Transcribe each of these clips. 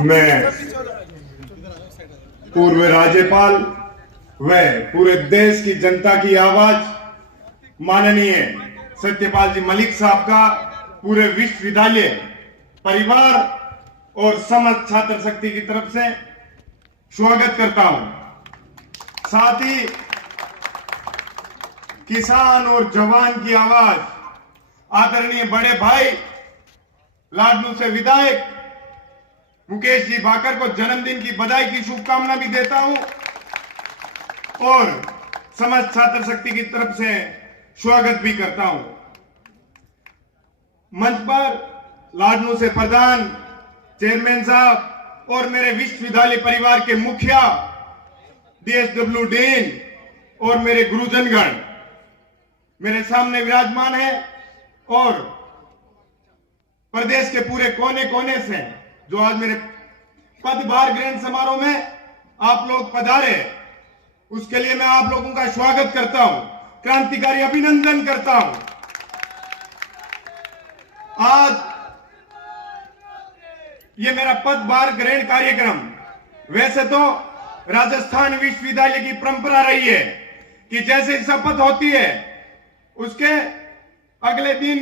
मैं पूर्व राज्यपाल व पूरे देश की जनता की आवाज माननीय सत्यपाल जी मलिक साहब का पूरे विश्वविद्यालय परिवार और समस्त छात्र शक्ति की तरफ से स्वागत करता हूं। साथ ही किसान और जवान की आवाज आदरणीय बड़े भाई लाडनू से विधायक मुकेश जी भाकर को जन्मदिन की बधाई की शुभकामना भी देता हूं और समस्त छात्र शक्ति की तरफ से स्वागत भी करता हूं। मंच पर लाडनू से प्रधान चेयरमैन साहब और मेरे विश्वविद्यालय परिवार के मुखिया DSW डीन और मेरे गुरुजनगण मेरे सामने विराजमान है और प्रदेश के पूरे कोने कोने से जो आज मेरे पदभार ग्रहण समारोह में आप लोग पधारे, उसके लिए मैं आप लोगों का स्वागत करता हूं, क्रांतिकारी अभिनंदन करता हूं। आज ये मेरा पदभार ग्रहण कार्यक्रम, वैसे तो राजस्थान विश्वविद्यालय की परंपरा रही है कि जैसे शपथ होती है उसके अगले दिन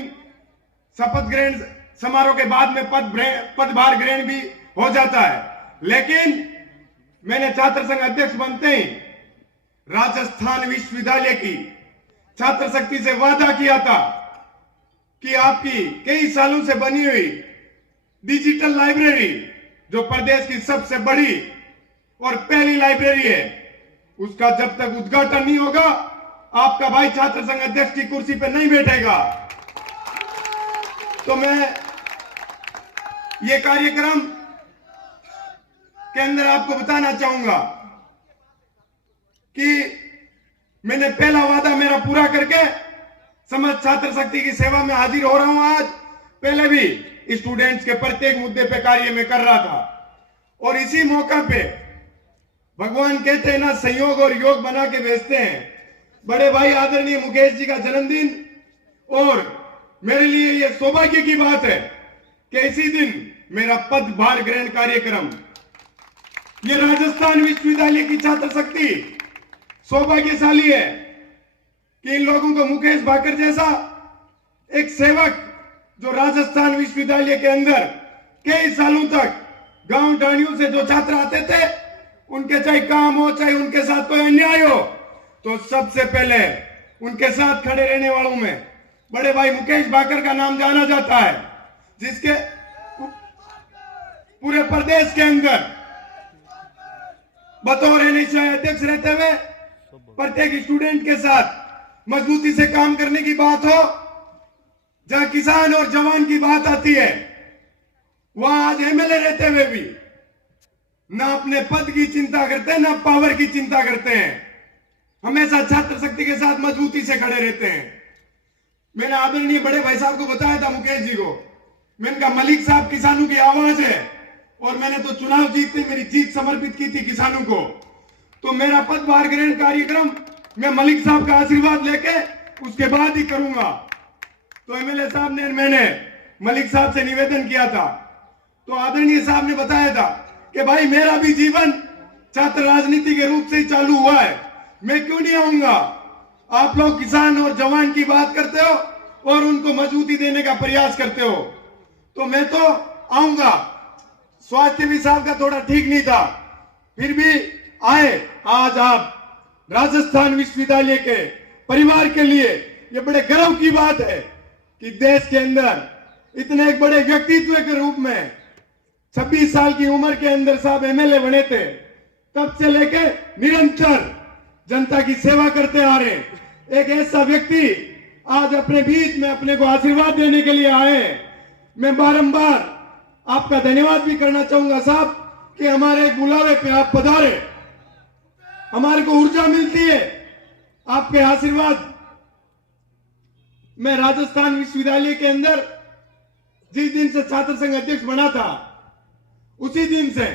शपथ ग्रहण समारोह के बाद में पदभार ग्रहण भी हो जाता है, लेकिन मैंने छात्र संघ अध्यक्ष बनते ही राजस्थान विश्वविद्यालय की छात्र शक्ति से वादा किया था कि आपकी कई सालों से बनी हुई डिजिटल लाइब्रेरी, जो प्रदेश की सबसे बड़ी और पहली लाइब्रेरी है, उसका जब तक उद्घाटन नहीं होगा आपका भाई छात्र संघ अध्यक्ष की कुर्सी पर नहीं बैठेगा। तो मैं ये कार्यक्रम के अंदर आपको बताना चाहूंगा कि मैंने पहला वादा मेरा पूरा करके समस्त छात्र शक्ति की सेवा में हाजिर हो रहा हूं। आज पहले भी स्टूडेंट्स के प्रत्येक मुद्दे पे कार्य में कर रहा था और इसी मौका पे भगवान कहते हैं ना, संयोग और योग बना के भेजते हैं। बड़े भाई आदरणीय मुकेश जी का जन्मदिन और मेरे लिए यह सौभाग्य की बात है कि इसी दिन मेरा पदभार ग्रहण कार्यक्रम, ये राजस्थान विश्वविद्यालय की छात्र शक्ति सौभाग्यशाली है कि इन लोगों को मुकेश भाकर जैसा एक सेवक, जो राजस्थान विश्वविद्यालय के अंदर कई सालों तक गांव ढाणियों से जो छात्र आते थे, उनके चाहे काम हो चाहे उनके साथ कोई अन्याय हो, तो सबसे पहले उनके साथ खड़े रहने वालों में बड़े भाई मुकेश भाकर का नाम जाना जाता है, जिसके पूरे प्रदेश के अंदर बतौर NSI अध्यक्ष रहते हुए प्रत्येक स्टूडेंट के साथ मजबूती से काम करने की बात हो, जहां किसान और जवान की बात आती है, वहां आज MLA रहते हुए भी ना अपने पद की चिंता करते हैं, ना पावर की चिंता करते हैं, हमेशा छात्र शक्ति के साथ मजबूती से खड़े रहते हैं। मैंने आदरणीय बड़े भाई साहब को बताया था, मुकेश जी को, मैंने कहा मलिक साहब किसानों की आवाज है और मैंने तो चुनाव जीतते मेरी जीत समर्पित की थी किसानों को, तो मेरा पदभार ग्रहण कार्यक्रम मैं मलिक साहब का आशीर्वाद लेके उसके बाद ही करूंगा। तो MLA साहब ने, मैंने मलिक साहब से निवेदन किया था, तो आदरणीय साहब ने बताया था कि भाई मेरा भी जीवन छात्र राजनीति के रूप से ही चालू हुआ है, मैं क्यों नहीं आऊंगा। आप लोग किसान और जवान की बात करते हो और उनको मजबूती देने का प्रयास करते हो, तो मैं तो आऊंगा। स्वास्थ्य भी साहब का थोड़ा ठीक नहीं था, फिर भी आए। आज आप राजस्थान विश्वविद्यालय के परिवार के लिए यह बड़े गर्व की बात है कि देश के अंदर इतने एक बड़े व्यक्तित्व के रूप में 26 साल की उम्र के अंदर साहब MLA बने थे, तब से लेके निरंतर जनता की सेवा करते आ रहे एक ऐसा व्यक्ति आज अपने बीच में अपने को आशीर्वाद देने के लिए आए। मैं बारंबार आपका धन्यवाद भी करना चाहूंगा साहब कि हमारे बुलावे पे आप पधारे, हमारे को ऊर्जा मिलती है आपके आशीर्वाद। मैं राजस्थान विश्वविद्यालय के अंदर जिस दिन से छात्र संघ अध्यक्ष बना था, उसी दिन से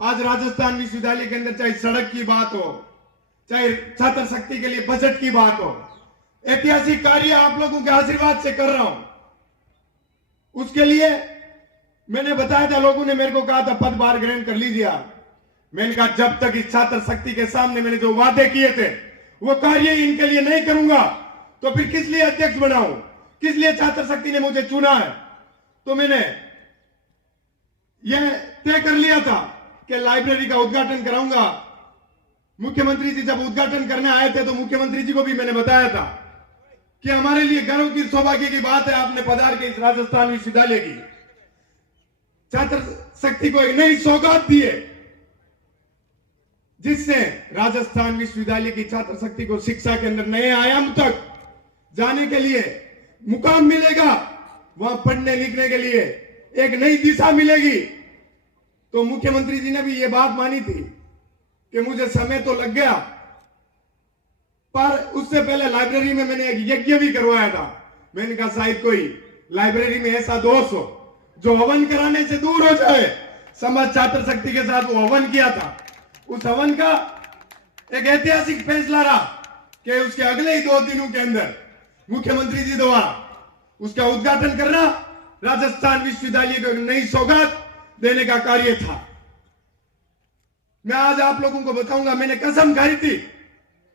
आज राजस्थान विश्वविद्यालय के अंदर चाहे सड़क की बात हो, चाहे छात्र शक्ति के लिए बजट की बात हो, ऐतिहासिक कार्य आप लोगों के आशीर्वाद से कर रहा हूं। उसके लिए मैंने बताया था, लोगों ने मेरे को कहा था पदभार ग्रहण कर लीजिए। मैंने कहा जब तक इस छात्र शक्ति के सामने मैंने जो वादे किए थे वो कार्य इनके लिए नहीं करूंगा तो फिर किस लिए अध्यक्ष बनाऊं, किस लिए छात्र शक्ति ने मुझे चुना है। तो मैंने यह तय कर लिया था कि लाइब्रेरी का उद्घाटन कराऊंगा। मुख्यमंत्री जी जब उद्घाटन करने आए थे तो मुख्यमंत्री जी को भी मैंने बताया था कि हमारे लिए गर्व की सौभाग्य की बात है आपने पधार के इस राजस्थान विश्वविद्यालय की छात्र शक्ति को एक नई सौगात दी है, जिससे राजस्थान विश्वविद्यालय की छात्र शक्ति को शिक्षा के अंदर नए आयाम तक जाने के लिए मुकाम मिलेगा, वहां पढ़ने लिखने के लिए एक नई दिशा मिलेगी। तो मुख्यमंत्री जी ने भी ये बात मानी थी कि मुझे समय तो लग गया, पर उससे पहले लाइब्रेरी में मैंने एक यज्ञ भी करवाया था। मैंने कहा शायद कोई लाइब्रेरी में ऐसा दोष हो जो हवन कराने से दूर हो जाए। समाज छात्र शक्ति के साथ वो हवन किया था, उस हवन का एक ऐतिहासिक फैसला रहा कि उसके अगले ही 2 दिनों के अंदर मुख्यमंत्री जी द्वारा उसका उद्घाटन करना, राजस्थान विश्वविद्यालय को एक नई सौगात देने का कार्य था। मैं आज आप लोगों को बताऊंगा, मैंने कसम खाई थी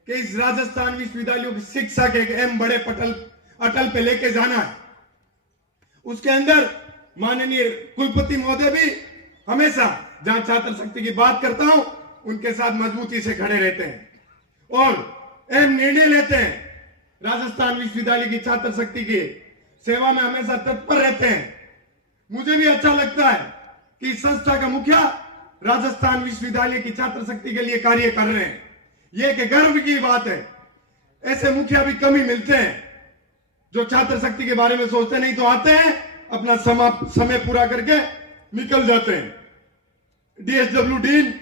कि इस राजस्थान विश्वविद्यालय की शिक्षा के एक अहम बड़े अटल पे लेके जाना है। उसके अंदर माननीय कुलपति महोदय भी हमेशा जहां छात्र शक्ति की बात करता हूं उनके साथ मजबूती से खड़े रहते हैं और अहम निर्णय लेते हैं। राजस्थान विश्वविद्यालय की छात्र शक्ति की सेवा में हमेशा तत्पर रहते हैं। मुझे भी अच्छा लगता है कि संस्था का मुखिया राजस्थान विश्वविद्यालय की छात्र शक्ति के लिए कार्य कर रहे हैं। यह एक गर्व की बात है। ऐसे मुखिया भी कम ही मिलते हैं जो छात्र शक्ति के बारे में सोचते नहीं तो आते हैं, अपना समय पूरा करके निकल जाते हैं। डीएसडब्ल्यू डीन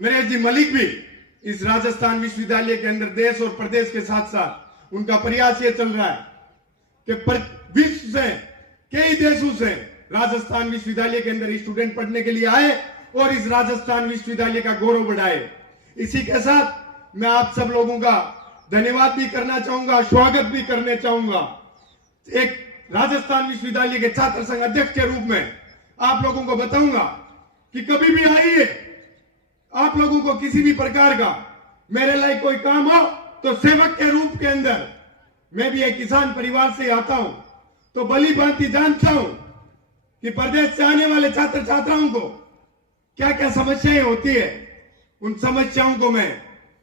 नरेश जी मलिक भी इस राजस्थान विश्वविद्यालय के अंदर देश और प्रदेश के साथ साथ उनका प्रयास ये चल रहा है कि विश्व से कई देशों से राजस्थान विश्वविद्यालय के अंदर स्टूडेंट पढ़ने के लिए आए और इस राजस्थान विश्वविद्यालय का गौरव बढ़ाए। इसी के साथ मैं आप सब लोगों का धन्यवाद भी करना चाहूंगा, स्वागत भी करने चाहूंगा। एक राजस्थान विश्वविद्यालय के छात्र संघ अध्यक्ष के रूप में आप लोगों को बताऊंगा कि कभी भी आइए, आप लोगों को किसी भी प्रकार का मेरे लिए कोई काम हो तो सेवक के रूप के अंदर, मैं भी एक किसान परिवार से आता हूं तो भली भांति जानता हूं कि प्रदेश से आने वाले छात्र छात्राओं को क्या क्या समस्याएं होती है। उन समस्याओं को मैं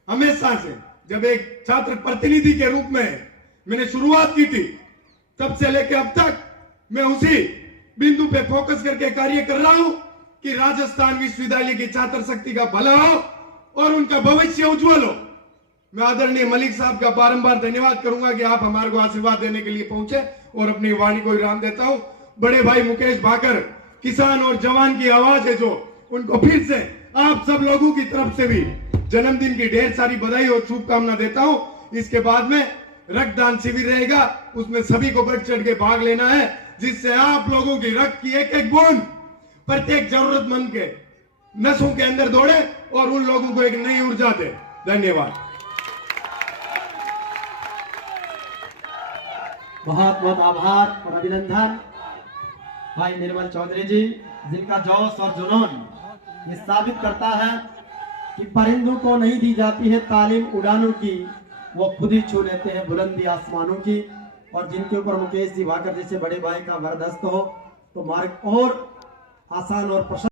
हमेशा से, जब एक छात्र प्रतिनिधि के रूप में मैंने शुरुआत की थी, तब से लेकर अब तक मैं उसी बिंदु पे फोकस करके कार्य कर रहा हूं कि राजस्थान विश्वविद्यालय की छात्र शक्ति का भला हो और उनका भविष्य उज्जवल हो। मैं आदरणीय मलिक साहब का बारंबार धन्यवाद करूंगा कि आप हमारे को आशीर्वाद देने के लिए पहुंचे और अपनी वाणी को विराम देता हूं। बड़े भाई मुकेश भाकर, किसान और जवान की आवाज है जो, उनको फिर से आप सब लोगों की तरफ से भी जन्मदिन की ढेर सारी बधाई और शुभकामना देता हूं। इसके बाद में रक्तदान शिविर रहेगा, उसमें सभी को बढ़ चढ़ के भाग लेना है, जिससे आप लोगों की रक्त की एक एक बूंद प्रत्येक जरूरतमंद के नसों के अंदर दौड़े और उन लोगों को एक नई ऊर्जा दे। धन्यवाद। बहुत बहुत आभार और अभिनंदन भाई निर्मल चौधरी जी, जिनका जोश और जुनून ये साबित करता है कि परिंदों को नहीं दी जाती है तालीम उड़ानों की, वो खुद ही छू लेते हैं बुलंदी आसमानों की। और जिनके ऊपर मुकेश जी भाकर जैसे बड़े भाई का वरदस्त हो तो मार्ग और आसान और प्रशस्त